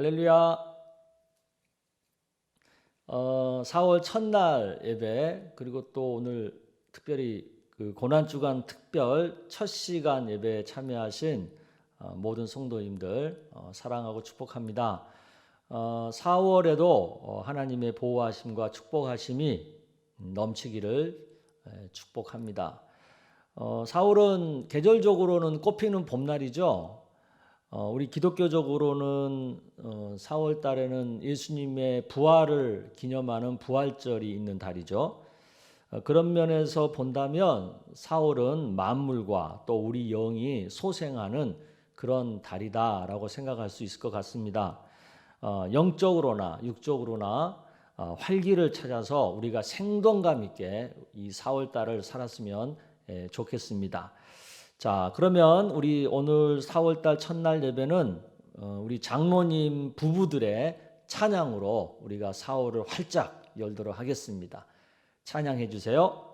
할렐루야. 4월 첫날 예배, 그리고 또 오늘 특별히 고난주간 특별 첫 시간 예배에 참여하신 모든 성도님들 사랑하고 축복합니다. 4월에도 하나님의 보호하심과 축복하심이 넘치기를 축복합니다. 4월은 계절적으로는 꽃피는 봄날이죠. 우리 기독교적으로는 4월 달에는 예수님의 부활을 기념하는 부활절이 있는 달이죠. 그런 면에서 본다면 4월은 만물과 또 우리 영이 소생하는 그런 달이다라고 생각할 수 있을 것 같습니다. 영적으로나 육적으로나 활기를 찾아서 우리가 생동감 있게 이 4월 달을 살았으면 좋겠습니다. 자, 그러면 우리 오늘 4월달 첫날 예배는 우리 장로님 부부들의 찬양으로 우리가 4월을 활짝 열도록 하겠습니다. 찬양해 주세요.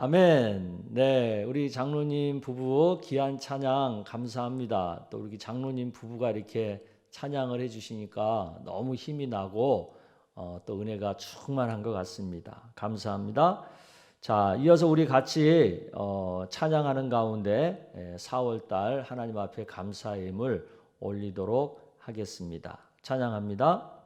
아멘. 네, 우리 장로님 부부 귀한 찬양 감사합니다. 또 우리 장로님 부부가 이렇게 찬양을 해주시니까 너무 힘이 나고 또 은혜가 충만한 것 같습니다. 감사합니다. 자, 이어서 우리 같이 찬양하는 가운데 4월달 하나님 앞에 감사의 힘을 올리도록 하겠습니다. 찬양합니다.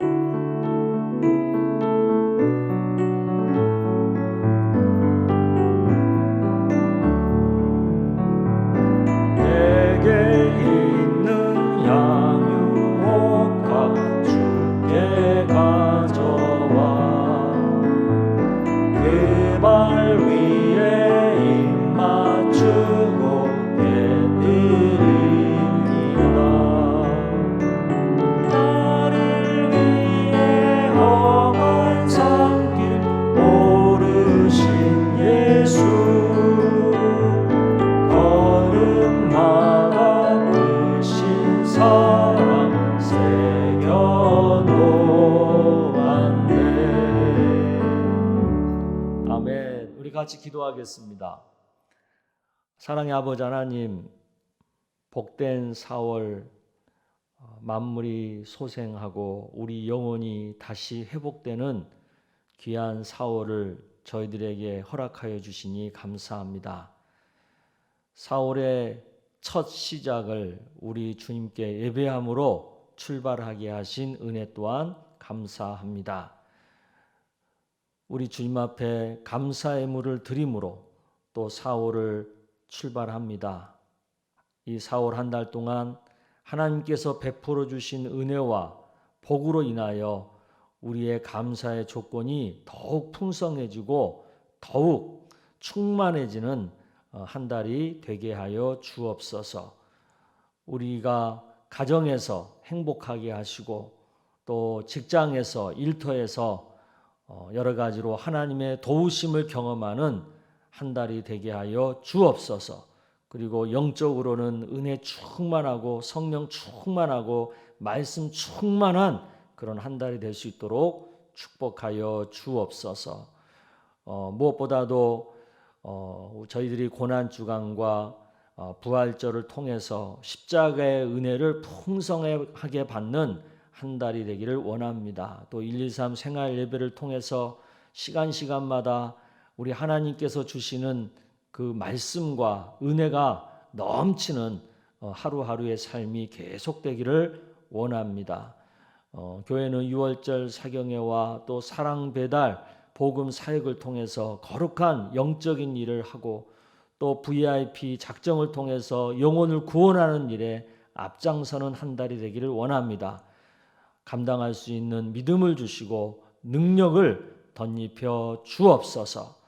같이 기도하겠습니다. 사랑의 아버지 하나님, 복된 4월 만물이 소생하고 우리 영혼이 다시 회복되는 귀한 4월을 저희들에게 허락하여 주시니 감사합니다. 4월의 첫 시작을 우리 주님께 예배함으로 출발하게 하신 은혜 또한 감사합니다. 우리 주님 앞에 감사의 물을 드림으로 또 4월을 출발합니다. 이 4월 한 달 동안 하나님께서 베풀어 주신 은혜와 복으로 인하여 우리의 감사의 조건이 더욱 풍성해지고 더욱 충만해지는 한 달이 되게 하여 주옵소서. 우리가 가정에서 행복하게 하시고 또 직장에서 일터에서 여러 가지로 하나님의 도우심을 경험하는 한 달이 되게 하여 주옵소서. 그리고 영적으로는 은혜 충만하고 성령 충만하고 말씀 충만한 그런 한 달이 될 수 있도록 축복하여 주옵소서. 무엇보다도 저희들이 고난주간과 부활절을 통해서 십자가의 은혜를 풍성하게 받는 한 달이 되기를 원합니다. 또 123 생활 예배를 통해서 시간마다 우리 하나님께서 주시는 그 말씀과 은혜가 넘치는 하루하루의 삶이 계속되기를 원합니다. 교회는 유월절 사경회와 또 사랑 배달 복음 사역을 통해서 거룩한 영적인 일을 하고 또 VIP 작정을 통해서 영혼을 구원하는 일에 앞장서는 한 달이 되기를 원합니다. 감당할 수 있는 믿음을 주시고 능력을 덧입혀 주옵소서.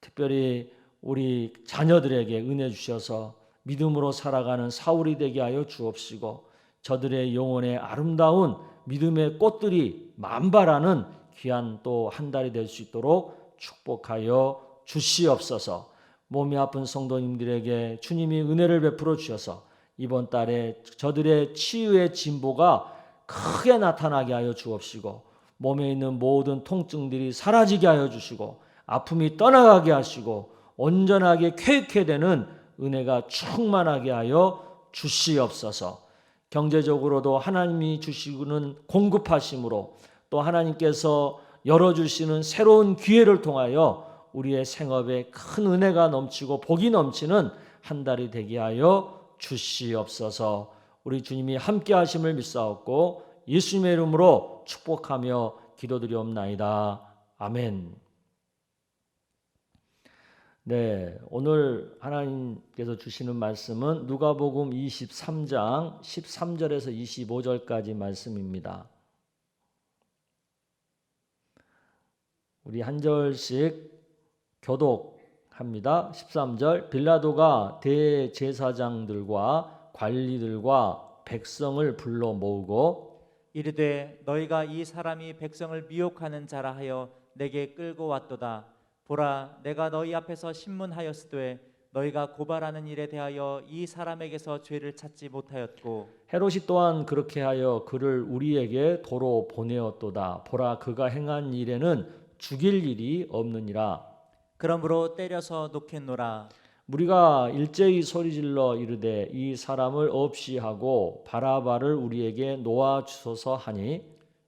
특별히 우리 자녀들에게 은혜 주셔서 믿음으로 살아가는 사울이 되게 하여 주옵시고 저들의 영혼에 아름다운 믿음의 꽃들이 만발하는 귀한 또 한 달이 될 수 있도록 축복하여 주시옵소서. 몸이 아픈 성도님들에게 주님이 은혜를 베풀어 주셔서 이번 달에 저들의 치유의 진보가 크게 나타나게 하여 주옵시고 몸에 있는 모든 통증들이 사라지게 하여 주시고 아픔이 떠나가게 하시고 온전하게 쾌게 되는 은혜가 충만하게 하여 주시옵소서. 경제적으로도 하나님이 주시는 공급하심으로 또 하나님께서 열어주시는 새로운 기회를 통하여 우리의 생업에 큰 은혜가 넘치고 복이 넘치는 한 달이 되게 하여 주시옵소서. 우리 주님이 함께 하심을 믿사옵고 예수님의 이름으로 축복하며 기도드리옵나이다. 아멘. 네, 오늘 하나님께서 주시는 말씀은 누가복음 23장 13절에서 25절까지 말씀입니다. 우리 한 절씩 교독합니다. 13절 빌라도가 대제사장들과 관리들과 백성을 불러 모으고 이르되 너희가 이 사람이 백성을 미혹하는 자라 하여 내게 끌고 왔도다. 보라, 내가 너희 앞에서 신문하였으되 너희가 고발하는 일에 대하여 이 사람에게서 죄를 찾지 못하였고 헤롯이 또한 그렇게 하여 그를 우리에게 도로 보내었도다. 보라, 그가 행한 일에는 죽일 일이 없느니라. 그러므로 때려서 놓겠노라. 우리가 일제히 소리질러 이르되 이 사람을 없이 하고 바라바를 우리에게 놓아 주소서 하니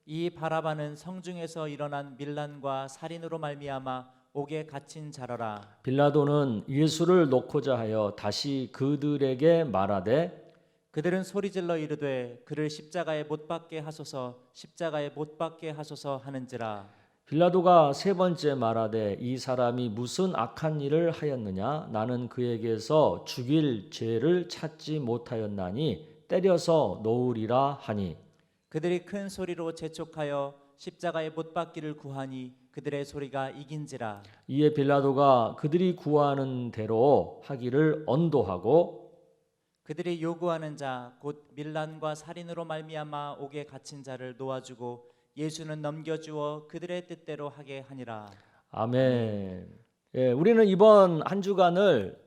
이 바라바는 성중에서 일어난 밀란과 살인으로 말미암아 옥에 갇힌 자라라. 빌라도는 예수를 놓고자 하여 다시 그들에게 말하되 그들은 소리질러 이르되 그를 십자가에 못 박게 하소서, 십자가에 못 박게 하소서 하는지라. 빌라도가 세 번째 말하되 이 사람이 무슨 악한 일을 하였느냐? 나는 그에게서 죽일 죄를 찾지 못하였나니 때려서 놓으리라 하니 그들이 큰 소리로 재촉하여 십자가에 못 박기를 구하니 그들의 소리가 이긴지라. 이에 빌라도가 그들이 구하는 대로 하기를 언도하고 그들이 요구하는 자 곧 밀란과 살인으로 말미암아 옥에 갇힌 자를 놓아주고 예수는 넘겨주어 그들의 뜻대로 하게 하니라. 아멘. 예, 우리는 이번 한 주간을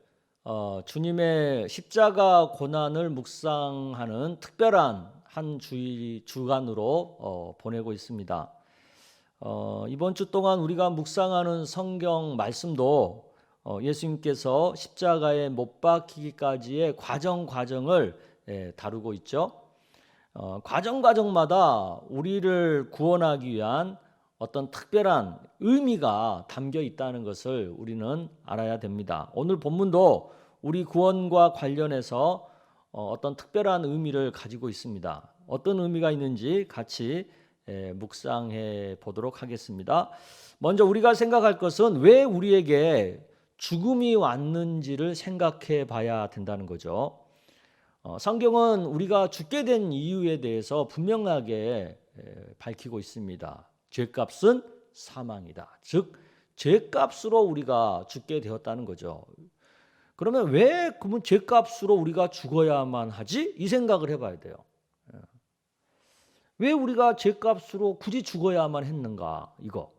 주님의 십자가 고난을 묵상하는 특별한 한 주간으로 보내고 있습니다. 이번 주 동안 우리가 묵상하는 성경 말씀도 예수님께서 십자가에 못 박히기까지의 과정을 다루고 있죠. 과정마다 우리를 구원하기 위한 어떤 특별한 의미가 담겨 있다는 것을 우리는 알아야 됩니다. 오늘 본문도 우리 구원과 관련해서 어떤 특별한 의미를 가지고 있습니다. 어떤 의미가 있는지 같이 묵상해 보도록 하겠습니다. 먼저 우리가 생각할 것은 왜 우리에게 죽음이 왔는지를 생각해 봐야 된다는 거죠. 성경은 우리가 죽게 된 이유에 대해서 분명하게 밝히고 있습니다. 죄값은 사망이다. 즉 죄값으로 우리가 죽게 되었다는 거죠. 그러면 왜 그러면 죄값으로 우리가 죽어야만 하지? 이 생각을 해봐야 돼요. 왜 우리가 죄값으로 굳이 죽어야만 했는가? 이거.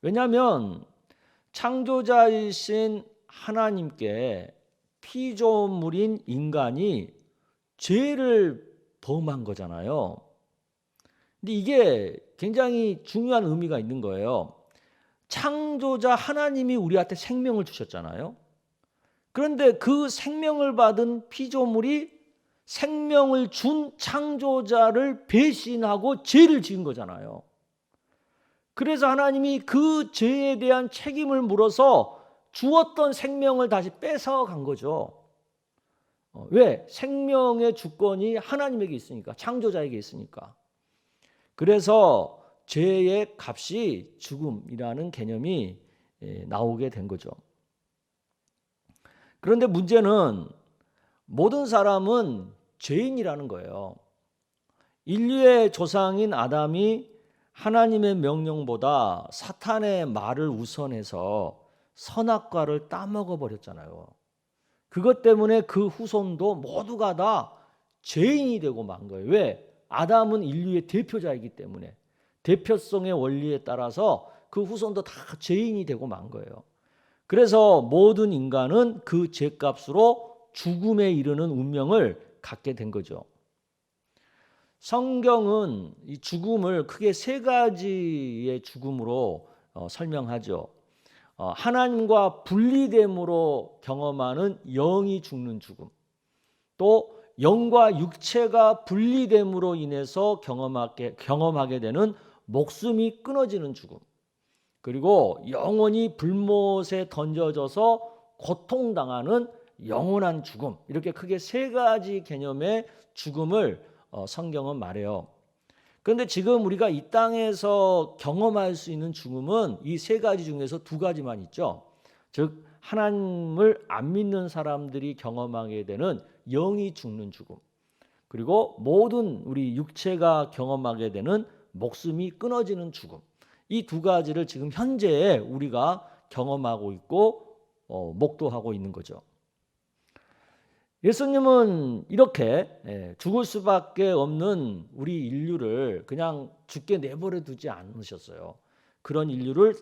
왜냐하면 창조자이신 하나님께 피조물인 인간이 죄를 범한 거잖아요. 근데 이게 굉장히 중요한 의미가 있는 거예요. 창조자 하나님이 우리한테 생명을 주셨잖아요. 그런데 그 생명을 받은 피조물이 생명을 준 창조자를 배신하고 죄를 지은 거잖아요. 그래서 하나님이 그 죄에 대한 책임을 물어서 주었던 생명을 다시 뺏어간 거죠. 왜? 생명의 주권이 하나님에게 있으니까, 창조자에게 있으니까. 그래서 죄의 값이 죽음이라는 개념이 나오게 된 거죠. 그런데 문제는 모든 사람은 죄인이라는 거예요. 인류의 조상인 아담이 하나님의 명령보다 사탄의 말을 우선해서 선악과를 따먹어 버렸잖아요. 그것 때문에 그 후손도 모두가 다 죄인이 되고 만 거예요. 왜? 아담은 인류의 대표자이기 때문에 대표성의 원리에 따라서 그 후손도 다 죄인이 되고 만 거예요. 그래서 모든 인간은 그 죄값으로 죽음에 이르는 운명을 갖게 된 거죠. 성경은 이 죽음을 크게 세 가지의 죽음으로 설명하죠. 하나님과 분리됨으로 경험하는 영이 죽는 죽음, 또 영과 육체가 분리됨으로 인해서 경험하게 되는 목숨이 끊어지는 죽음, 그리고 영원히 불못에 던져져서 고통당하는 영원한 죽음, 이렇게 크게 세 가지 개념의 죽음을 성경은 말해요. 그런데 지금 우리가 이 땅에서 경험할 수 있는 죽음은 이 세 가지 중에서 두 가지만 있죠. 즉 하나님을 안 믿는 사람들이 경험하게 되는 영이 죽는 죽음, 그리고 모든 우리 육체가 경험하게 되는 목숨이 끊어지는 죽음, 이 두 가지를 지금 현재에 우리가 경험하고 있고 목도하고 있는 거죠. 예수님은 이렇게 죽을 수밖에 없는 우리 인류를 그냥 죽게 내버려 두지 않으셨어요. 그런 인류를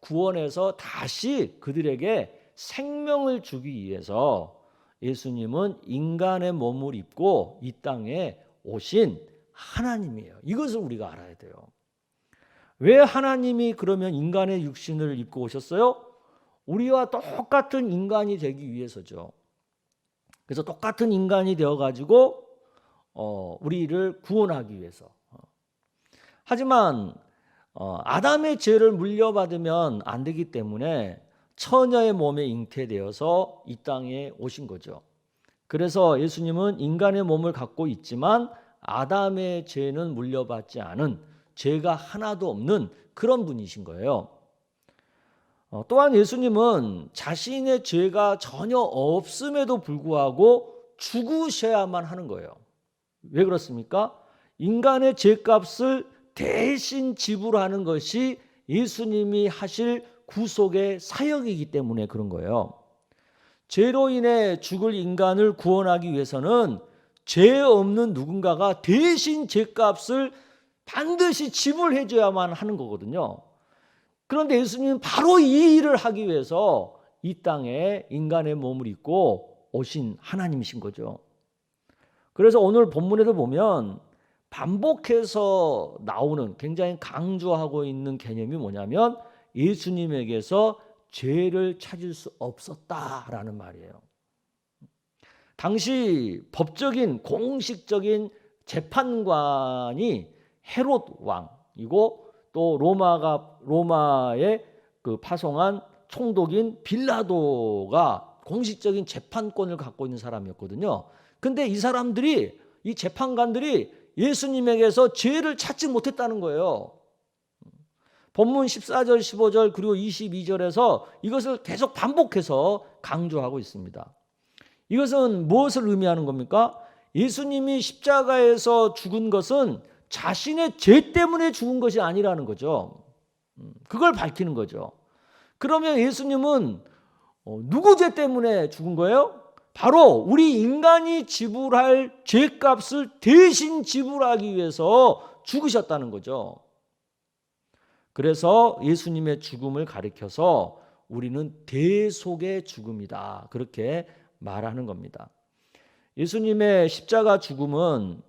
구원해서 다시 그들에게 생명을 주기 위해서 예수님은 인간의 몸을 입고 이 땅에 오신 하나님이에요. 이것을 우리가 알아야 돼요. 왜 하나님이 그러면 인간의 육신을 입고 오셨어요? 우리와 똑같은 인간이 되기 위해서죠. 그래서 똑같은 인간이 되어가지고 우리를 구원하기 위해서. 하지만 아담의 죄를 물려받으면 안 되기 때문에 처녀의 몸에 잉태되어서 이 땅에 오신 거죠. 그래서 예수님은 인간의 몸을 갖고 있지만 아담의 죄는 물려받지 않은, 죄가 하나도 없는 그런 분이신 거예요. 또한 예수님은 자신의 죄가 전혀 없음에도 불구하고 죽으셔야만 하는 거예요. 왜 그렇습니까? 인간의 죄값을 대신 지불하는 것이 예수님이 하실 구속의 사역이기 때문에 그런 거예요. 죄로 인해 죽을 인간을 구원하기 위해서는 죄 없는 누군가가 대신 죄값을 반드시 지불해 줘야만 하는 거거든요. 그런데 예수님은 바로 이 일을 하기 위해서 이 땅에 인간의 몸을 입고 오신 하나님이신 거죠. 그래서 오늘 본문에도 보면 반복해서 나오는, 굉장히 강조하고 있는 개념이 뭐냐면 예수님에게서 죄를 찾을 수 없었다라는 말이에요. 당시 법적인 공식적인 재판관이 헤롯 왕이고 또 로마의 그 파송한 총독인 빌라도가 공식적인 재판권을 갖고 있는 사람이었거든요. 근데 이 재판관들이 예수님에게서 죄를 찾지 못했다는 거예요. 본문 14절, 15절 그리고 22절에서 이것을 계속 반복해서 강조하고 있습니다. 이것은 무엇을 의미하는 겁니까? 예수님이 십자가에서 죽은 것은 자신의 죄 때문에 죽은 것이 아니라는 거죠. 그걸 밝히는 거죠. 그러면 예수님은 누구 죄 때문에 죽은 거예요? 바로 우리 인간이 지불할 죄값을 대신 지불하기 위해서 죽으셨다는 거죠. 그래서 예수님의 죽음을 가리켜서 우리는 대속의 죽음이다, 그렇게 말하는 겁니다. 예수님의 십자가 죽음은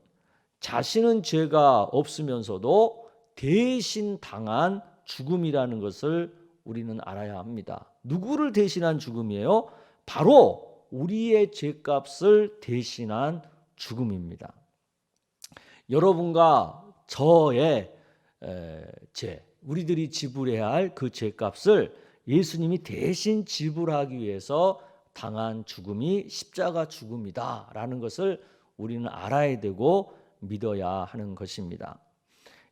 자신은 죄가 없으면서도 대신 당한 죽음이라는 것을 우리는 알아야 합니다. 누구를 대신한 죽음이에요? 바로 우리의 죄값을 대신한 죽음입니다. 여러분과 저의 죄, 우리들이 지불해야 할 그 죄값을 예수님이 대신 지불하기 위해서 당한 죽음이 십자가 죽음이다라는 것을 우리는 알아야 되고 믿어야 하는 것입니다.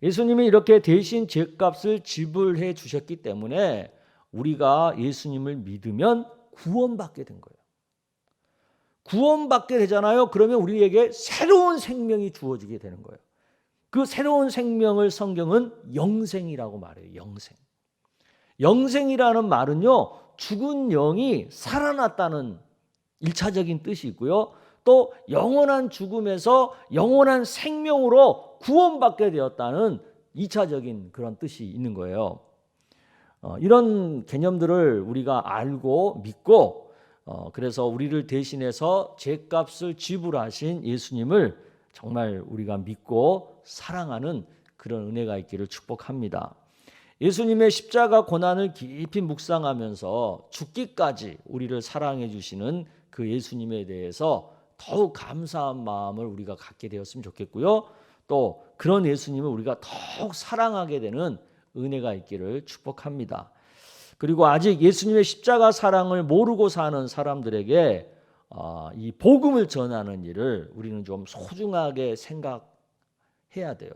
예수님이 이렇게 대신 죄값을 지불해 주셨기 때문에 우리가 예수님을 믿으면 구원받게 된 거예요. 구원받게 되잖아요. 그러면 우리에게 새로운 생명이 주어지게 되는 거예요. 그 새로운 생명을 성경은 영생이라고 말해요. 영생. 영생이라는 말은요, 죽은 영이 살아났다는 1차적인 뜻이 있고요. 또 영원한 죽음에서 영원한 생명으로 구원받게 되었다는 2차적인 그런 뜻이 있는 거예요. 이런 개념들을 우리가 알고 믿고 그래서 우리를 대신해서 죄값을 지불하신 예수님을 정말 우리가 믿고 사랑하는 그런 은혜가 있기를 축복합니다. 예수님의 십자가 고난을 깊이 묵상하면서 죽기까지 우리를 사랑해 주시는 그 예수님에 대해서 더욱 감사한 마음을 우리가 갖게 되었으면 좋겠고요. 또 그런 예수님을 우리가 더욱 사랑하게 되는 은혜가 있기를 축복합니다. 그리고 아직 예수님의 십자가 사랑을 모르고 사는 사람들에게 이 복음을 전하는 일을 우리는 좀 소중하게 생각해야 돼요.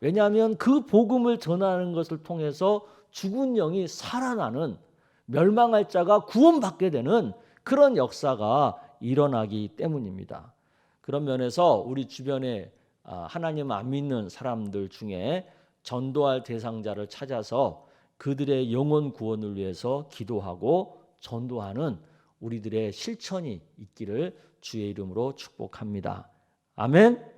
왜냐하면 그 복음을 전하는 것을 통해서 죽은 영이 살아나는, 멸망할 자가 구원받게 되는 그런 역사가 일어나기 때문입니다. 그런 면에서 우리 주변에 하나님 안 믿는 사람들 중에 전도할 대상자를 찾아서 그들의 영혼 구원을 위해서 기도하고 전도하는 우리들의 실천이 있기를 주의 이름으로 축복합니다. 아멘.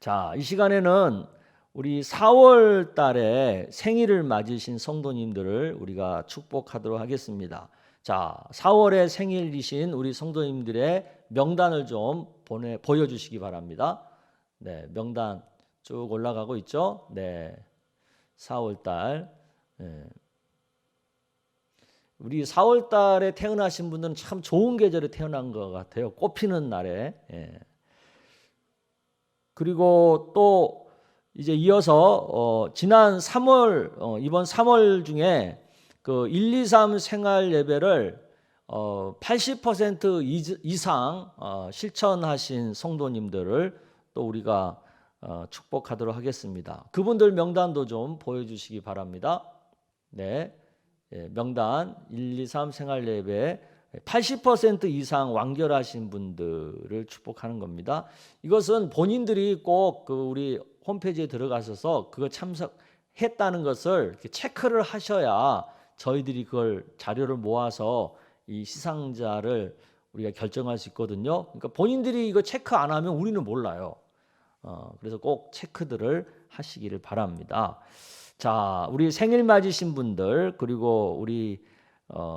자, 이 시간에는 우리 4월 달에 생일을 맞으신 성도님들을 우리가 축복하도록 하겠습니다. 자, 4월에 생일이신 우리 성도님들의 명단을 좀 보여주시기 바랍니다. 네, 명단 쭉 올라가고 있죠. 네, 4월 달. 네. 우리 4월 달에 태어나신 분들은 참 좋은 계절에 태어난 것 같아요. 꽃피는 날에. 예. 그리고 또 이제 이어서 지난 3월 이번 3월 중에 그 1, 2, 3 생활 예배를 80% 이상 실천하신 성도님들을 또 우리가 축복하도록 하겠습니다. 그분들 명단도 좀 보여주시기 바랍니다. 네, 명단 1, 2, 3 생활 예배 80% 이상 완결하신 분들을 축복하는 겁니다. 이것은 본인들이 꼭 그 우리 홈페이지에 들어가셔서 그거 참석했다는 것을 이렇게 체크를 하셔야 저희들이 그걸 자료를 모아서 이 시상자를 우리가 결정할 수 있거든요. 그러니까 본인들이 이거 체크 안 하면 우리는 몰라요. 그래서 꼭 체크들을 하시기를 바랍니다. 자, 우리 생일 맞으신 분들 그리고 우리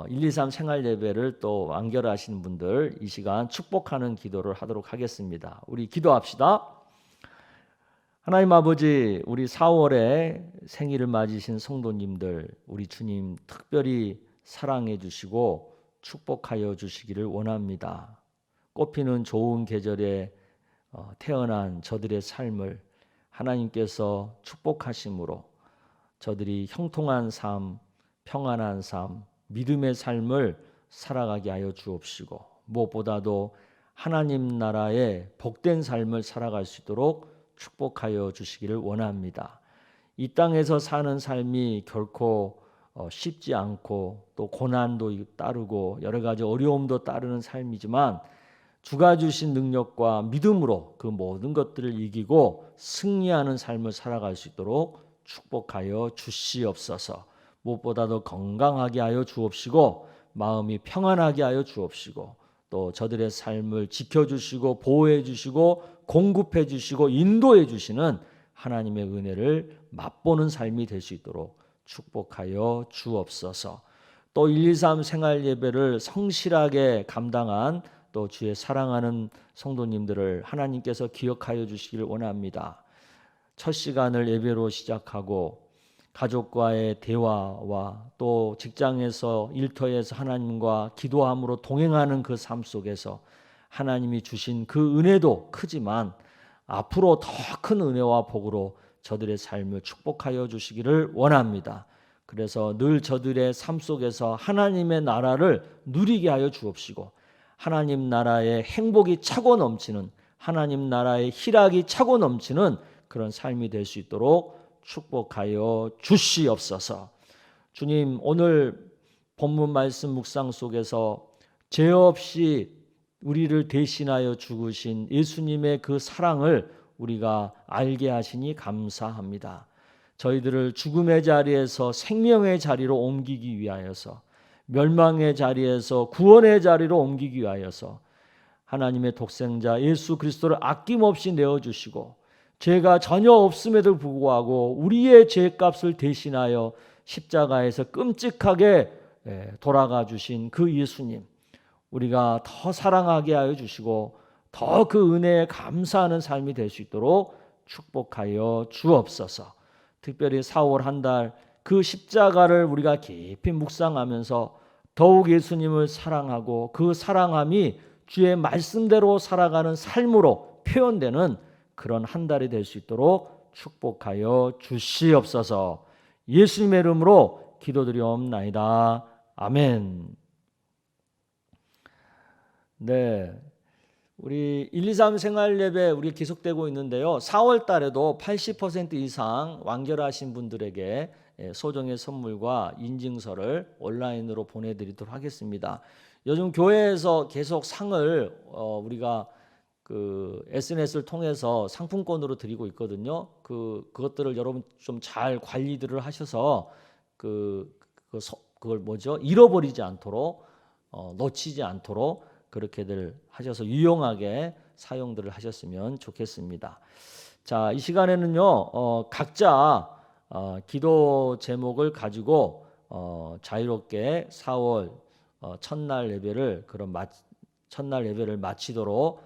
1, 2, 3 생활 예배를 또 완결하신 분들 이 시간 축복하는 기도를 하도록 하겠습니다. 우리 기도합시다. 하나님 아버지, 우리 4월에 생일을 맞으신 성도님들 우리 주님 특별히 사랑해 주시고 축복하여 주시기를 원합니다. 꽃피는 좋은 계절에 태어난 저들의 삶을 하나님께서 축복하심으로 저들이 형통한 삶, 평안한 삶, 믿음의 삶을 살아가게 하여 주옵시고 무엇보다도 하나님 나라의 복된 삶을 살아갈 수 있도록 축복하여 주시기를 원합니다. 이 땅에서 사는 삶이 결코 쉽지 않고 또 고난도 따르고 여러 가지 어려움도 따르는 삶이지만 주가 주신 능력과 믿음으로 그 모든 것들을 이기고 승리하는 삶을 살아갈 수 있도록 축복하여 주시옵소서. 무엇보다도 건강하게 하여 주옵시고 마음이 평안하게 하여 주옵시고 또 저들의 삶을 지켜주시고 보호해 주시고 공급해 주시고 인도해 주시는 하나님의 은혜를 맛보는 삶이 될 수 있도록 축복하여 주옵소서. 또 123 생활 예배를 성실하게 감당한 또 주의 사랑하는 성도님들을 하나님께서 기억하여 주시기를 원합니다. 첫 시간을 예배로 시작하고 가족과의 대화와 또 직장에서 일터에서 하나님과 기도함으로 동행하는 그 삶 속에서 하나님이 주신 그 은혜도 크지만 앞으로 더 큰 은혜와 복으로 저들의 삶을 축복하여 주시기를 원합니다. 그래서 늘 저들의 삶 속에서 하나님의 나라를 누리게 하여 주옵시고 하나님 나라의 행복이 차고 넘치는 하나님 나라의 희락이 차고 넘치는 그런 삶이 될 수 있도록 축복하여 주시옵소서. 주님, 오늘 본문 말씀 묵상 속에서 죄 없이 우리를 대신하여 죽으신 예수님의 그 사랑을 우리가 알게 하시니 감사합니다. 저희들을 죽음의 자리에서 생명의 자리로 옮기기 위하여서 멸망의 자리에서 구원의 자리로 옮기기 위하여서 하나님의 독생자 예수 그리스도를 아낌없이 내어주시고 죄가 전혀 없음에도 불구하고 우리의 죄값을 대신하여 십자가에서 끔찍하게 돌아가 주신 그 예수님, 우리가 더 사랑하게 하여 주시고 더 그 은혜에 감사하는 삶이 될 수 있도록 축복하여 주옵소서. 특별히 4월 한 달 그 십자가를 우리가 깊이 묵상하면서 더욱 예수님을 사랑하고 그 사랑함이 주의 말씀대로 살아가는 삶으로 표현되는 그런 한 달이 될 수 있도록 축복하여 주시옵소서. 예수님의 이름으로 기도드리옵나이다. 아멘. 네, 우리 123 생활예배 우리 계속되고 있는데요. 4월 달에도 80% 이상 완결하신 분들에게 소정의 선물과 인증서를 온라인으로 보내드리도록 하겠습니다. 요즘 교회에서 계속 상을 우리가 그 SNS를 통해서 상품권으로 드리고 있거든요. 그것들을 여러분 좀 잘 관리들을 하셔서 그걸 잃어버리지 않도록 놓치지 않도록 그렇게들 하셔서 유용하게 사용들을 하셨으면 좋겠습니다. 자, 이 시간에는요 각자 기도 제목을 가지고 자유롭게 4월 첫날 예배를 첫날 예배를 마치도록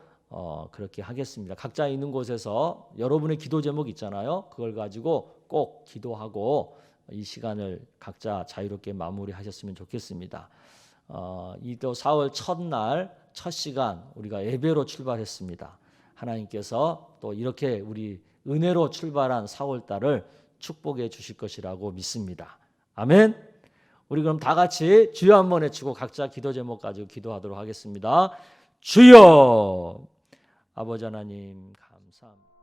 그렇게 하겠습니다. 각자 있는 곳에서 여러분의 기도 제목 있잖아요. 그걸 가지고 꼭 기도하고 이 시간을 각자 자유롭게 마무리하셨으면 좋겠습니다. 이도 4월 첫날 첫 시간 우리가 예배로 출발했습니다. 하나님께서 또 이렇게 우리 은혜로 출발한 4월 달을 축복해 주실 것이라고 믿습니다. 아멘. 우리 그럼 다 같이 주여 한번 외치고 각자 기도 제목 가지고 기도하도록 하겠습니다. 주여, 아버지 하나님 감사합니다.